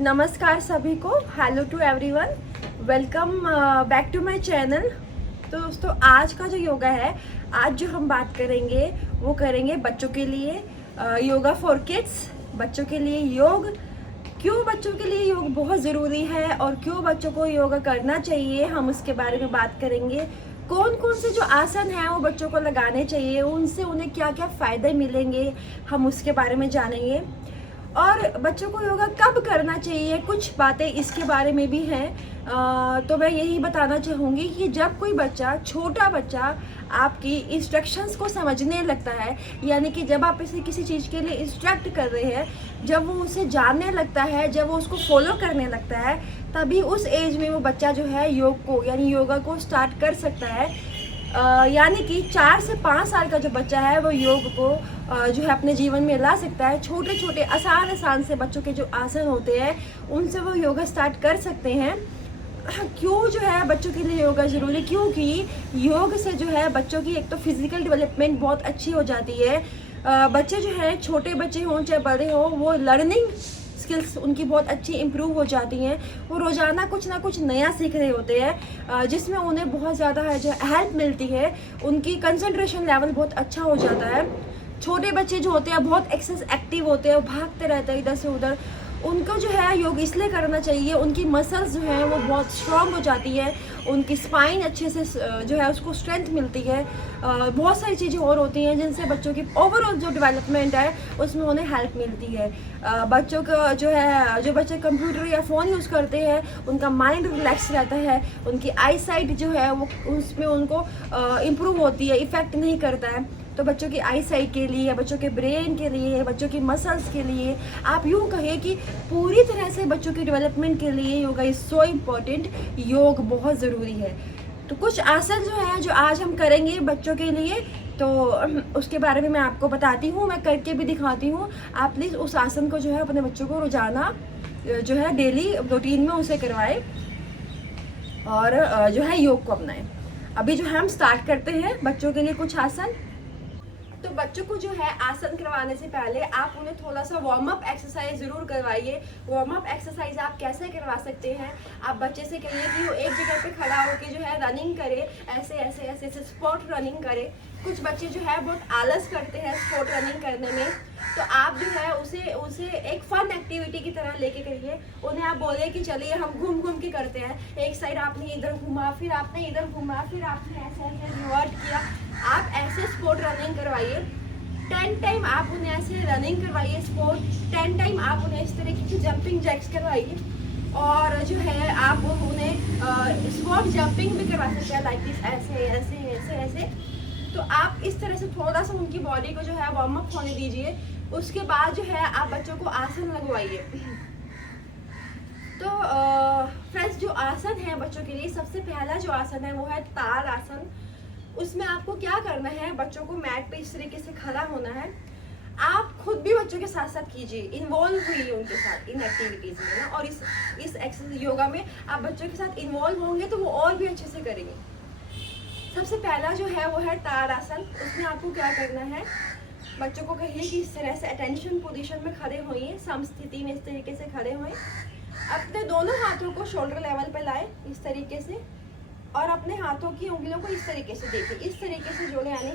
नमस्कार सभी को। Hello to everyone, welcome back to my channel. तो दोस्तों, आज का जो योगा है, आज जो हम बात करेंगे वो करेंगे बच्चों के लिए। योगा फॉर किड्स, बच्चों के लिए योग। क्यों बच्चों के लिए योग बहुत ज़रूरी है और क्यों बच्चों को योगा करना चाहिए, हम उसके बारे में बात करेंगे। कौन कौन से जो आसन हैं वो बच्चों को लगाने चाहिए, उनसे उन्हें क्या क्या फ़ायदे मिलेंगे, हम उसके बारे में जानेंगे। और बच्चों को योगा कब करना चाहिए, कुछ बातें इसके बारे में भी हैं। तो मैं यही बताना चाहूँगी कि जब कोई बच्चा, छोटा बच्चा आपकी इंस्ट्रक्शंस को समझने लगता है, यानी कि जब आप इसे किसी चीज़ के लिए इंस्ट्रक्ट कर रहे हैं, जब वो उसे जानने लगता है, जब वो उसको फॉलो करने लगता है, तभी उस एज में वो बच्चा जो है योग को यानी योगा को स्टार्ट कर सकता है। यानी कि 4 से 5 साल का जो बच्चा है वो योग को जो है अपने जीवन में ला सकता है। छोटे छोटे आसान से बच्चों के जो आसन होते हैं उनसे वो योगा स्टार्ट कर सकते हैं। क्यों जो है बच्चों के लिए योगा ज़रूरी, क्योंकि योग से जो है बच्चों की एक तो फिज़िकल डेवलपमेंट बहुत अच्छी हो जाती है। बच्चे जो है, छोटे बच्चे हों चाहे बड़े हों, वो लर्निंग स्किल्स उनकी बहुत अच्छी इम्प्रूव हो जाती हैं। वो रोज़ाना कुछ ना कुछ नया सीख रहे होते हैं, जिसमें उन्हें बहुत ज़्यादा जो हेल्प मिलती है। उनकी कंसंट्रेशन लेवल बहुत अच्छा हो जाता है। छोटे बच्चे जो होते हैं बहुत एक्सेस एक्टिव होते हैं, वो भागते रहते हैं इधर से उधर। उनको जो है योग इसलिए करना चाहिए, उनकी मसल्स जो हैं वो बहुत स्ट्रॉन्ग हो जाती है, उनकी स्पाइन अच्छे से जो है उसको स्ट्रेंथ मिलती है। बहुत सारी चीज़ें और होती हैं जिनसे बच्चों की ओवरऑल जो डेवलपमेंट है उसमें उन्हें हेल्प मिलती है। बच्चों का जो है, जो बच्चे कंप्यूटर या फ़ोन यूज़ करते हैं उनका माइंड रिलैक्स रहता है, उनकी आई साइट जो है वो उसमें उनको इम्प्रूव होती है, इफ़ेक्ट नहीं करता है। तो बच्चों की आई साइट के लिए, बच्चों के ब्रेन के लिए, बच्चों की मसल्स के लिए, आप यूँ कहिए कि पूरी तरह से बच्चों की डेवलपमेंट के लिए योगा इज़ सो इम्पॉर्टेंट। योग बहुत ज़रूरी है। तो कुछ आसन जो है जो आज हम करेंगे बच्चों के लिए, तो उसके बारे में मैं आपको बताती हूँ, मैं करके भी दिखाती हूँ। आप प्लीज़ उस आसन को जो है अपने बच्चों को रोज़ाना जो है डेली रूटीन में उसे करवाएं और जो है योग को अपनाएं। अभी जो है हम स्टार्ट करते हैं बच्चों के लिए कुछ आसन। तो बच्चों को जो है आसन करवाने से पहले आप उन्हें थोड़ा सा वार्म अप एक्सरसाइज ज़रूर करवाइए। वार्म अप एक्सरसाइज आप कैसे करवा सकते हैं, आप बच्चे से कहिए कि वो एक जगह पे खड़ा होकर जो है रनिंग करे, ऐसे ऐसे ऐसे ऐसे स्पॉट रनिंग करे। कुछ बच्चे जो है बहुत आलस करते हैं स्पॉट रनिंग करने में, तो आप जो है उसे एक फन एक्टिविटी की तरह लेके करिए। उन्हें आप बोले कि चलिए हम घूम घूम के करते हैं, एक साइड आपने इधर घूमा, फिर आपने इधर घूमा, फिर आपने ऐसे ऐसे रिवर्ट किया। आप ऐसे स्पोर्ट रनिंग करवाइए। 10 टाइम आप उन्हें ऐसे रनिंग करवाइए स्पोर्ट। 10 टाइम आप उन्हें इस तरीके की जंपिंग जैक्स करवाइए। और जो है आप उन्हें स्पोर्ट जंपिंग भी करवा सकते हैं, लाइक दिस, ऐसे ऐसे ऐसे ऐसे। तो आप इस तरह से थोड़ा सा उनकी बॉडी को जो है वार्म अप होने दीजिए। उसके बाद जो है आप बच्चों को आसन लगवाइए। तो फ्रेंड्स, जो आसन है बच्चों के लिए, सबसे पहला जो आसन है वो है ताड़ आसन। उसमें आपको क्या करना है, बच्चों को मैट पे इस तरीके से खड़ा होना है। आप खुद भी बच्चों के साथ साथ कीजिए, इन्वॉल्व हुई उनके साथ इन एक्टिविटीज़ में ना। और इस एक्सरसाइज योगा में आप बच्चों के साथ इन्वॉल्व होंगे तो वो और भी अच्छे से करेंगे। सबसे पहला जो है वो है ताड़ आसन। उसमें आपको क्या करना है, बच्चों को कहिए कि इस तरह से अटेंशन पोजीशन में खड़े होइए, समस्थिति में इस तरीके से खड़े होइए। अपने दोनों हाथों को शोल्डर लेवल पे लाए इस तरीके से, और अपने हाथों की उंगलियों को इस तरीके से देखिए, इस तरीके से जोड़े यानी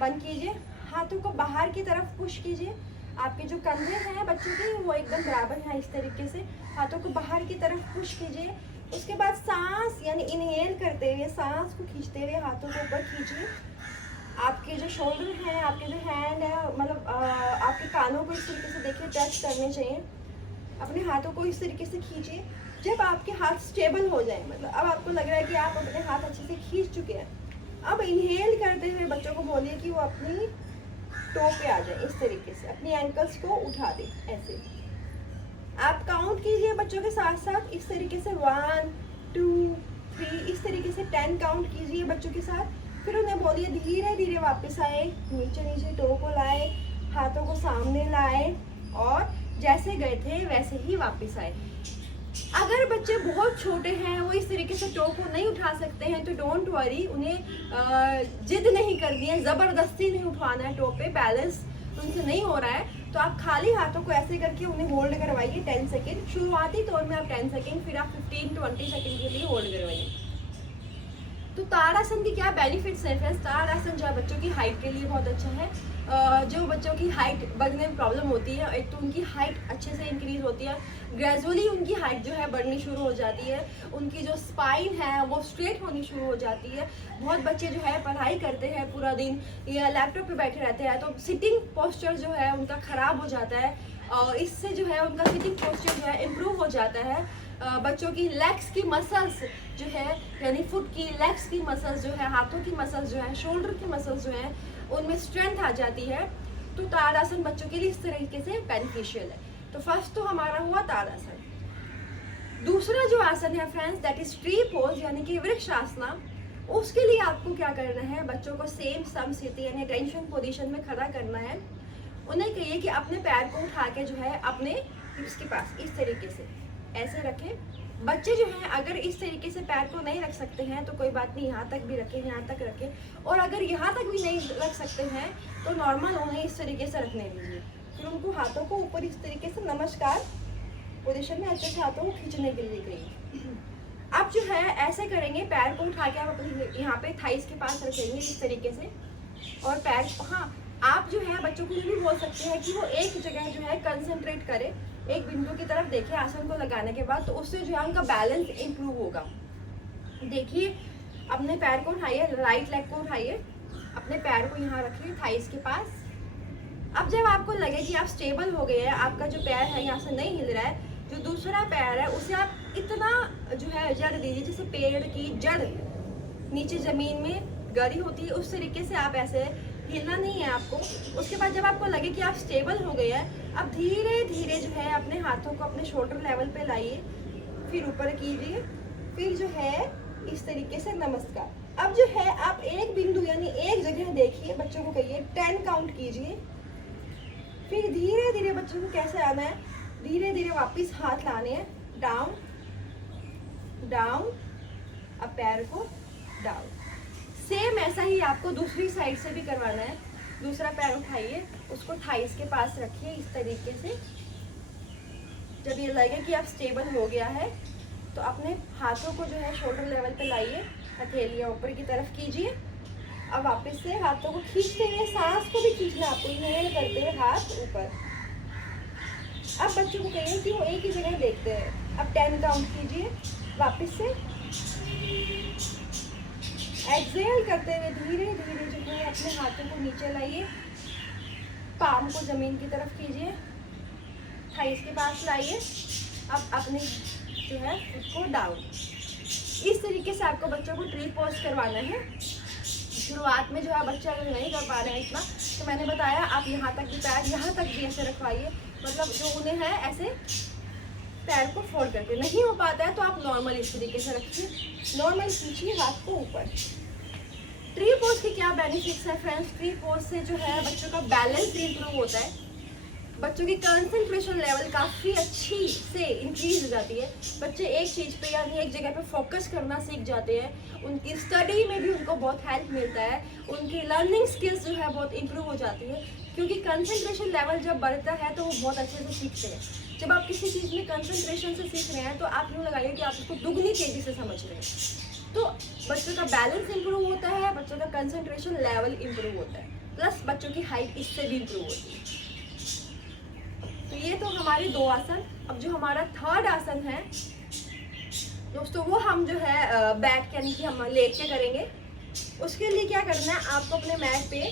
बंद कीजिए। हाथों को बाहर की तरफ पुश कीजिए। आपके जो कंधे हैं बच्चों के वो एकदम बराबर हैं, इस तरीके से हाथों को बाहर की तरफ पुश कीजिए। उसके बाद सांस यानी इनहेल करते हुए सांस को खींचते हुए हाथों को ऊपर खींचिए। आपके जो शोल्डर हैं, आपके जो हैंड है, मतलब आपके कानों को इस तरीके से देखिए टच करने चाहिए। अपने हाथों को इस तरीके से खींचिए। जब आपके हाथ स्टेबल हो जाए, मतलब अब आपको लग रहा है कि आप अपने हाथ अच्छे से खींच चुके हैं, अब इनहेल करते हुए बच्चों को बोलिए कि वो अपनी टो पे आ जाए, इस तरीके से अपनी एंकल्स को उठा दे। ऐसे आप काउंट कीजिए बच्चों के साथ साथ इस तरीके से 1 2 3, इस तरीके से 10 काउंट कीजिए बच्चों के साथ। फिर उन्हें बोलिए धीरे धीरे वापस आए, नीचे नीचे टो को लाए, हाथों को सामने लाए और जैसे गए थे वैसे ही वापस आए। अगर बच्चे बहुत छोटे हैं, वो इस तरीके से टो को नहीं उठा सकते हैं, तो डोंट वरी, उन्हें जिद नहीं करनी है, ज़बरदस्ती नहीं उठवाना है टो पे। बैलेंस तो उनसे नहीं हो रहा है, तो आप खाली हाथों को ऐसे करके उन्हें होल्ड करवाइए 10 सेकेंड। शुरुआती तौर में आप 10 सेकेंड, फिर आप 15-20 सेकेंड के लिए होल्ड करवाइए। तो ताड़ासन की क्या बेनिफिट्स है फ्रेंड्स? ताड़ासन जो है बच्चों की हाइट के लिए बहुत अच्छा है। जो बच्चों की हाइट बढ़ने में प्रॉब्लम होती है, एक तो उनकी हाइट अच्छे से इंक्रीज होती है, ग्रेजुअली उनकी हाइट जो है बढ़नी शुरू हो जाती है, उनकी जो स्पाइन है वो स्ट्रेट होनी शुरू हो जाती है। बहुत बच्चे जो है पढ़ाई करते हैं पूरा दिन या लैपटॉप पे बैठे रहते हैं, तो सिटिंग पोस्चर जो है उनका ख़राब हो जाता है, और इससे जो है उनका सिटिंग पोस्चर जो है इम्प्रूव हो जाता है। बच्चों की लेग्स की मसल्स जो है, यानी फुट की, लेग्स की मसल्स जो है, हाथों की मसल्स जो है, शोल्डर की मसल्स जो है, उनमें स्ट्रेंथ आ जाती है। तो ताड़ासन बच्चों के लिए इस तरीके से बेनिफिशियल है। तो फर्स्ट तो हमारा हुआ ताड़ासन। दूसरा जो आसन है friends, that is tree pose, यानी कि वृक्ष आसना। उसके लिए आपको क्या करना है, बच्चों को सेम समस्थिति यानी टेंशन पोजीशन में खड़ा करना है। उन्हें कहिए कि अपने पैर को उठा के जो है अपने हिप्स के पास इस तरीके से ऐसे रखें। बच्चे जो हैं अगर इस तरीके से पैर को नहीं रख सकते हैं तो कोई बात नहीं, यहाँ तक भी रखें, यहाँ तक रखें। और अगर यहाँ तक भी नहीं रख सकते हैं तो नॉर्मल उन्हें इस तरीके से रखने दीजिए। फिर उनको हाथों को ऊपर इस तरीके से नमस्कार पोजीशन में अच्छे से हाथों को खींचने के लिए करिए। अब जो है ऐसे करेंगे, पैर को उठा के आप अपने यहाँ पे थाइस के पास रखेंगे इस तरीके से, और पैर, हाँ आप जो है बच्चों को ये भी बोल सकते हैं कि वो एक जगह जो है कंसंट्रेट करे, एक बिंदु की तरफ देखे आसन को लगाने के बाद, तो उससे जो है उनका बैलेंस इंप्रूव होगा। देखिए अपने पैर को उठाइए, राइट लेग को उठाइए, अपने पैर को यहाँ रखिए थाइस के पास। अब जब आपको लगे कि आप स्टेबल हो गए हैं, आपका जो पैर है यहाँ से नहीं हिल रहा है, जो दूसरा पैर है उसे आप इतना जो है जड़ दीजिए जैसे पेड़ की जड़ नीचे जमीन में गड़ी होती है, उस तरीके से आप ऐसे, हिलना नहीं है आपको। उसके बाद जब आपको लगे कि आप स्टेबल हो गए हैं, अब धीरे धीरे जो है अपने हाथों को अपने शोल्डर लेवल पे लाइए, फिर ऊपर कीजिए, फिर जो है इस तरीके से नमस्कार। अब जो है आप एक बिंदु यानी एक जगह देखिए, बच्चों को कहिए 10 काउंट कीजिए, फिर धीरे धीरे बच्चों को कैसे आना है, धीरे धीरे वापस हाथ लाने हैं, डाउन डाउन, अब पैर को डाउन। सेम ऐसा ही आपको दूसरी साइड से भी करवाना है। दूसरा पैर उठाइए, उसको थाइस के पास रखिए इस तरीके से। जब ये लगे कि आप स्टेबल हो गया है तो अपने हाथों को जो है शोल्डर लेवल पे लाइए, हथेलियाँ ऊपर की तरफ कीजिए। अब वापस से हाथों को खींचते हुए, सांस को भी खींचना आपको, इनहेल करते हुए हाथ ऊपर। अब बच्चों को कहिए कि वो एक ही जगह देखते हैं। अब 10 काउंट कीजिए, वापस से एक्सेल करते हुए धीरे धीरे जो है अपने हाथों को नीचे लाइए, पाम को जमीन की तरफ कीजिए, थाइस के पास लाइए। अब अपने जो है उसको डाउन। इस तरीके से आपको बच्चों को ट्री पोज करवाना है। शुरुआत में जो है बच्चे अगर नहीं कर पा रहे हैं इतना, तो मैंने बताया आप यहाँ तक भी पैर यहाँ तक भी ऐसे रखवाइए, मतलब जो उन्हें है ऐसे पैर को फोल्ड करके। नहीं हो पाता है तो आप नॉर्मल इस तरीके से रखिए, नॉर्मल खींचिए हाथ को ऊपर। ट्री पोज के क्या बेनिफिट्स है फ्रेंड्स? ट्री पोज से जो है बच्चों का बैलेंस इंप्रूव होता है, बच्चों की कंसंट्रेशन लेवल काफ़ी अच्छी से इंक्रीज हो जाती है। बच्चे एक चीज़ पे यानी एक जगह पे फोकस करना सीख जाते हैं, उनकी स्टडी में भी उनको बहुत हेल्प मिलता है, उनकी लर्निंग स्किल्स जो है बहुत इंप्रूव हो जाती है, क्योंकि कंसंट्रेशन लेवल जब बढ़ता है तो वो बहुत अच्छे से सीखते हैं। जब आप किसी चीज़ में कंसंट्रेशन से सीख रहे हैं तो आप यूँ लगाइए कि आप उसको दुगनी तेज़ी से समझ रहे हैं। तो बच्चों का बैलेंस इंप्रूव होता है, बच्चों का कंसंट्रेशन लेवल इंप्रूव होता है, प्लस बच्चों की हाइट इससे भी इंप्रूव होती है। तो ये तो हमारे 2 आसन। अब जो हमारा थर्ड आसन है दोस्तों, वो हम जो है बैठ के यानी कि हम लेट के करेंगे। उसके लिए क्या करना है, आपको अपने मैट पे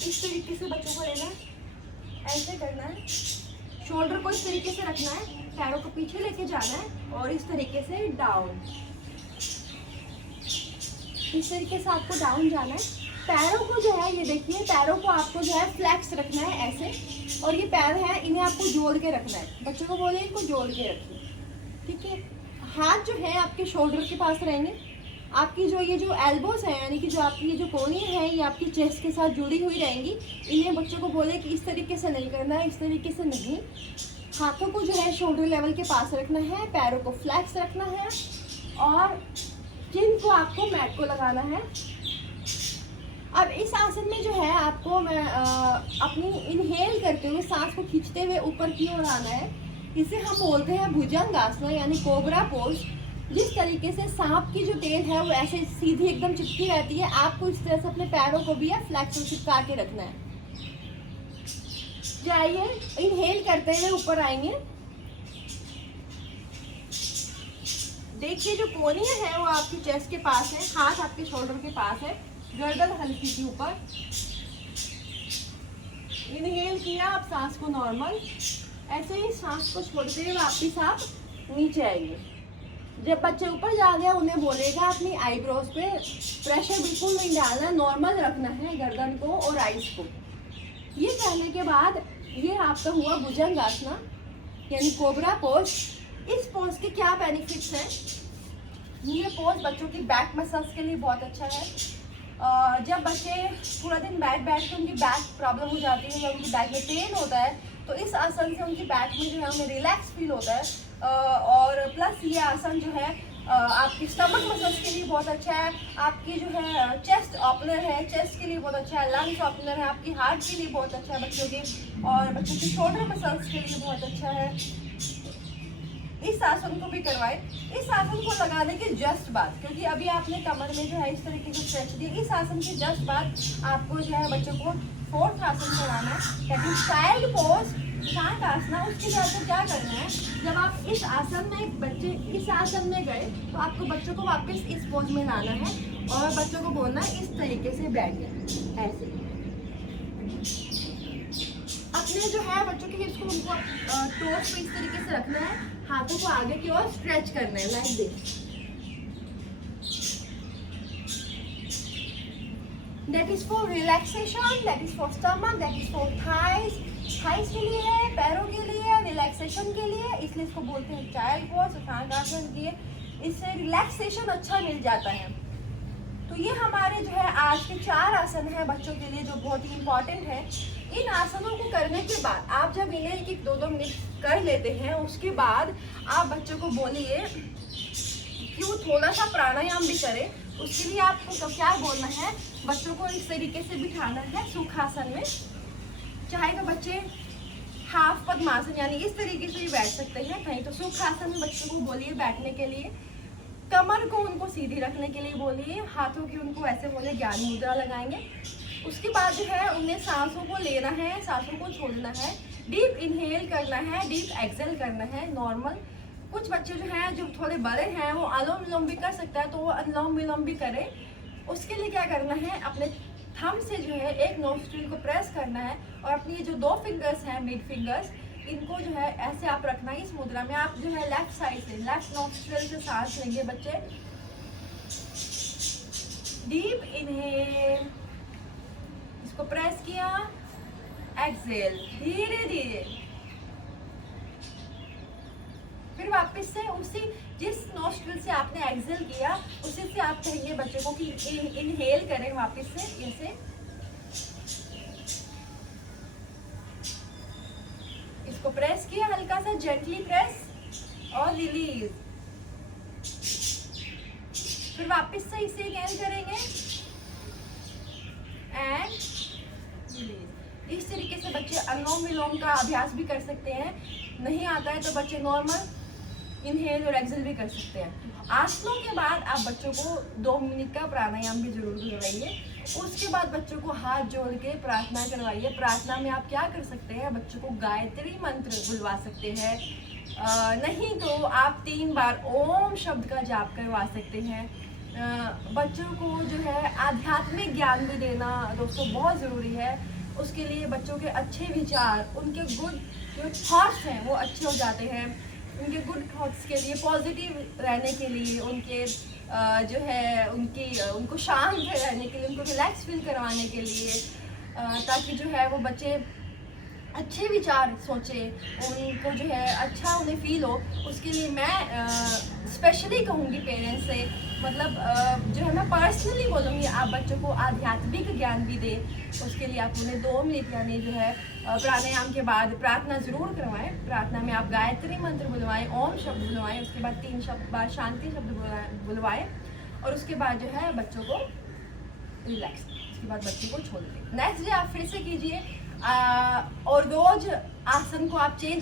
इस तरीके से बच्चों को लेना है, ऐसे करना है, शोल्डर को इस तरीके से रखना है, पैरों को पीछे लेके जाना है और इस तरीके से डाउन, इस तरीके से आपको डाउन जाना है। पैरों को जो है ये देखिए, पैरों को आपको जो है फ्लैक्स रखना है ऐसे, और ये पैर है इन्हें आपको जोड़ के रखना है। बच्चों को बोले इनको जोड़ के रखिए, ठीक है। हाथ जो है आपके शोल्डर के पास रहेंगे, आपकी जो ये जो एल्बोस है यानी कि जो आपकी ये जो कोहनी है ये आपकी चेस्ट के साथ जुड़ी हुई रहेंगी। इन्हें बच्चों को बोले कि इस तरीके से नहीं करना है, इस तरीके से नहीं। हाथों को जो है शोल्डर लेवल के पास रखना है, पैरों को फ्लैक्स रखना है और चिन को आपको मैट को लगाना है। अब इस आसन में जो है आपको मैं अपनी इनहेल करते हुए सांस को खींचते हुए ऊपर की ओर आना है। इसे हम बोलते हैं भुजंगासन यानी कोबरा पोज। जिस तरीके से सांप की जो टेल है वो ऐसे सीधी एकदम चिपकी रहती है, आपको इस तरह से अपने पैरों को भी फ्लैक्स में चिपका के रखना है। जाइए, इनहेल करते हुए ऊपर आएंगे। देखिए जो कोहनियां है वो आपकी चेस्ट के पास है, हाथ आपके शोल्डर के पास है, गर्दन हल्की सी ऊपर। इनहेल किया, आप सांस को नॉर्मल, ऐसे ही सांस को छोड़ते हुए वापिस आप नीचे आएंगे। जब बच्चे ऊपर जा गया उन्हें बोलेगा अपनी आईब्रोज पे प्रेशर बिल्कुल नहीं डालना, नॉर्मल रखना है गर्दन को और आईज को। ये करने के बाद ये आपका हुआ भुजंगासना यानी कोबरा पोज। इस पोज के क्या बेनिफिट्स हैं? ये पोज बच्चों की बैक मसल्स के लिए बहुत अच्छा है। जब बच्चे पूरा दिन बैठ के उनकी बैक प्रॉब्लम हो जाती है या उनकी बैक में पेन होता है, तो इस आसन से उनकी बैक में जो है उन्हें रिलैक्स फील होता है। और प्लस ये आसन जो है आपकी स्टमक मसल्स के लिए बहुत अच्छा है, आपकी जो है चेस्ट ओपनर है, चेस्ट के लिए बहुत अच्छा है, लंग्स ओपनर है, आपकी हार्ट के लिए बहुत अच्छा है बच्चों के, और बच्चों की शोल्डर मसल्स के लिए बहुत अच्छा है। इस आसन को भी करवाएं। इस आसन को लगाने के जस्ट बाद, क्योंकि अभी आपने कमर में जो है इस तरीके से स्ट्रेच दिया, इस आसन के जस्ट बाद आपको जो है बच्चों को फोर्थ आसन कराना है, यानी चाइल्ड पोज शांत आसना। उसके लिए आपको क्या करना है, जब आप इस आसन में बच्चे इस आसन में गए तो आपको बच्चों को वापस इस पोज में लाना है और बच्चों को बोलना है इस तरीके से बैठ जाए, ऐसे। अपने जो है बच्चों के हिप्स को उनको टोस पे इस तरीके से रखना है, हाथों को आगे की ओर स्ट्रेच करना है like this. That is for relaxation, that is for stomach, that is for thighs। Thighs के लिए है, पैरों के लिए, रिलैक्सेशन के लिए, इसलिए इसको बोलते हैं चाइल्ड पोज, शांतासन के। इससे रिलैक्सेशन अच्छा मिल जाता है। तो ये हमारे जो है आज के 4 आसन हैं बच्चों के लिए जो बहुत ही इम्पोर्टेंट है। इन आसनों को करने के बाद आप जब इन्हें 1-2 मिनट कर लेते हैं, उसके बाद आप बच्चों को बोलिए कि वो थोड़ा सा प्राणायाम भी करे। उसके लिए आपको तो क्या बोलना है, बच्चों को इस तरीके से बिठाना है सुखासन में। चाहे तो बच्चे हाफ पद्मासन यानी इस तरीके से भी बैठ सकते हैं, कहीं तो सुखासन में बच्चों को बोलिए बैठने के लिए। कमर को उनको सीधी रखने के लिए बोलिए, हाथों की उनको ऐसे बोले ज्ञान मुद्रा लगाएंगे। उसके बाद जो है उन्हें सांसों को लेना है, सांसों को छोड़ना है, डीप इनहेल करना है, डीप एक्सेल करना है नॉर्मल। कुछ बच्चे जो हैं जो थोड़े बड़े हैं वो अनुलोम विलोम भी कर सकता है, तो वो अनुलोम विलोम भी करें। उसके लिए क्या करना है, अपने थंब से जो है एक नोस्ट्रिल को प्रेस करना है और अपनी जो 2 फिंगर्स हैं मिड फिंगर्स, इनको जो है ऐसे आप रखना है। इस मुद्रा में आप जो है लेफ्ट साइड से लेफ्ट नोस्ट्रिल से सांस लेंगे बच्चे, डीप इनहेल, इसको प्रेस किया, एक्सेल धीरे धीरे, फिर वापस से उसी जिस नोस्ट्रिल से आपने एक्सेल किया उसी से आप कहेंगे बच्चे को कि इनहेल करें वापस से ऐसे। इसको प्रेस किया, हल्का सा जेंटली प्रेस और रिलीज, फिर वापस से इसे इनहेल करेंगे एंड रिलीज। इस तरीके से बच्चे अनुलोम विलोम का अभ्यास भी कर सकते हैं। नहीं आता है तो बच्चे नॉर्मल इनहेल और एक्सेल भी कर सकते हैं। आसनों के बाद आप बच्चों को 2 मिनट का प्राणायाम भी जरूर करवाइए। उसके बाद बच्चों को हाथ जोड़ के प्रार्थना करवाइए। प्रार्थना में आप क्या कर सकते हैं, बच्चों को गायत्री मंत्र बुलवा सकते हैं, नहीं तो आप 3 बार ओम शब्द का जाप करवा सकते हैं। बच्चों को जो है आध्यात्मिक ज्ञान भी देना दोस्तों बहुत ज़रूरी है। उसके लिए बच्चों के अच्छे विचार, उनके गुड जो थॉट्स हैं वो अच्छे हो जाते हैं। उनके गुड थॉट्स के लिए, पॉजिटिव रहने के लिए, उनके जो है उनको शांत रहने के लिए, उनको रिलैक्स फील करवाने के लिए, ताकि जो है वो बच्चे अच्छे विचार सोचे, उनको जो है अच्छा उन्हें फील हो। उसके लिए मैं स्पेशली कहूँगी पेरेंट्स से, मतलब जो है मैं पर्सनली बोलूँगी आप बच्चों को आध्यात्मिक ज्ञान भी दें। उसके लिए आप उन्हें 2 मिनट यानी जो है प्राणायाम के बाद प्रार्थना ज़रूर करवाएं। प्रार्थना में आप गायत्री मंत्र बुलवाएं, ओम शब्द बुलवाएं, उसके बाद 3 बार शांति शब्द बुलवाएं और उसके बाद जो है बच्चों को रिलैक्स उसके बाद बच्चे को छोड़ दें। नेक्स्ट डे आप फिर से कीजिए और रोज आसन को आप चेंज